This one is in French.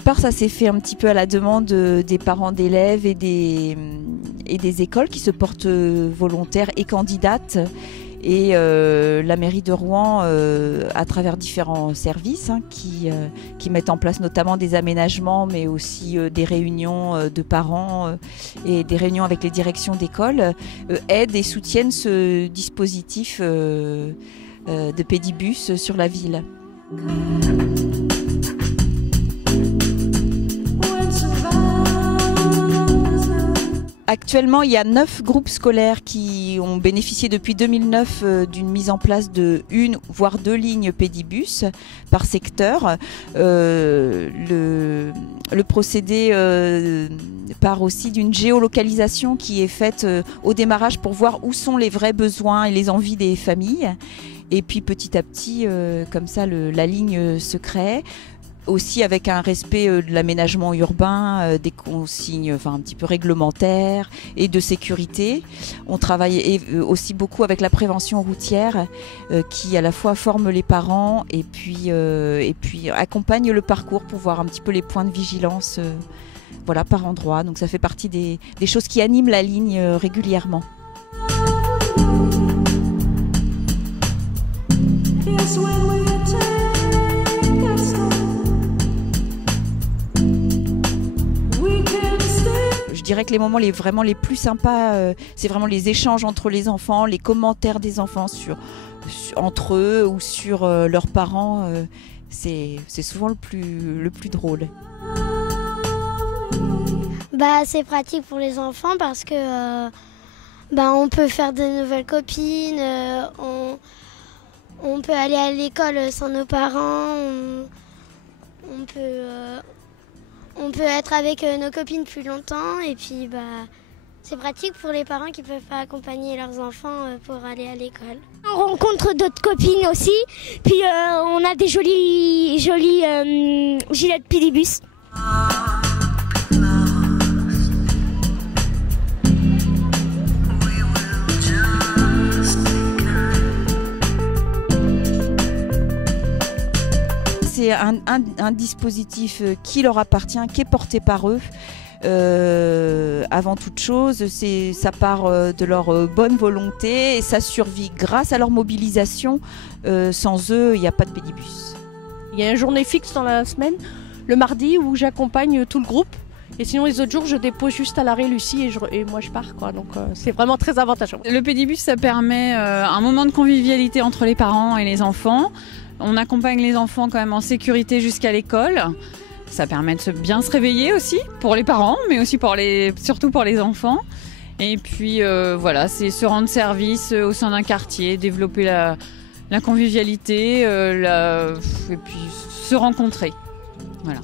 départ, ça s'est fait un petit peu à la demande des parents d'élèves et des écoles qui se portent volontaires et candidates. Et la mairie de Rouen, à travers différents services qui mettent en place notamment des aménagements, mais aussi des réunions de parents et des réunions avec les directions d'école, aident et soutiennent ce dispositif de pédibus sur la ville. Actuellement, il y a 9 groupes scolaires qui ont bénéficié depuis 2009 d'une mise en place de 1 voire 2 lignes pédibus par secteur. Le procédé part aussi d'une géolocalisation qui est faite au démarrage pour voir où sont les vrais besoins et les envies des familles. Et puis petit à petit, comme ça, la ligne se crée. Aussi avec un respect de l'aménagement urbain, des consignes un petit peu réglementaires et de sécurité. On travaille aussi beaucoup avec la prévention routière qui à la fois forme les parents et puis accompagne le parcours pour voir un petit peu les points de vigilance par endroit. Donc ça fait partie des choses qui animent la ligne régulièrement. Je dirais que les moments vraiment les plus sympas, c'est vraiment les échanges entre les enfants, les commentaires des enfants entre eux ou sur leurs parents. C'est souvent le plus drôle. C'est pratique pour les enfants parce que on peut faire de nouvelles copines, on peut aller à l'école sans nos parents, on peut être avec nos copines plus longtemps et puis c'est pratique pour les parents qui ne peuvent pas accompagner leurs enfants pour aller à l'école. On rencontre d'autres copines aussi, puis on a des jolies gilets de pédibus. C'est un dispositif qui leur appartient, qui est porté par eux. Avant toute chose, ça part de leur bonne volonté et ça survit grâce à leur mobilisation. Sans eux, il n'y a pas de pédibus. Il y a une journée fixe dans la semaine, le mardi, où j'accompagne tout le groupe. Et sinon, les autres jours, je dépose juste à l'arrêt Lucie et moi, je pars. Donc, c'est vraiment très avantageux. Le pédibus, ça permet un moment de convivialité entre les parents et les enfants. On accompagne les enfants quand même en sécurité jusqu'à l'école. Ça permet de bien se réveiller aussi pour les parents, mais aussi surtout pour les enfants. Et puis c'est se rendre service au sein d'un quartier, développer la convivialité et puis se rencontrer. Voilà.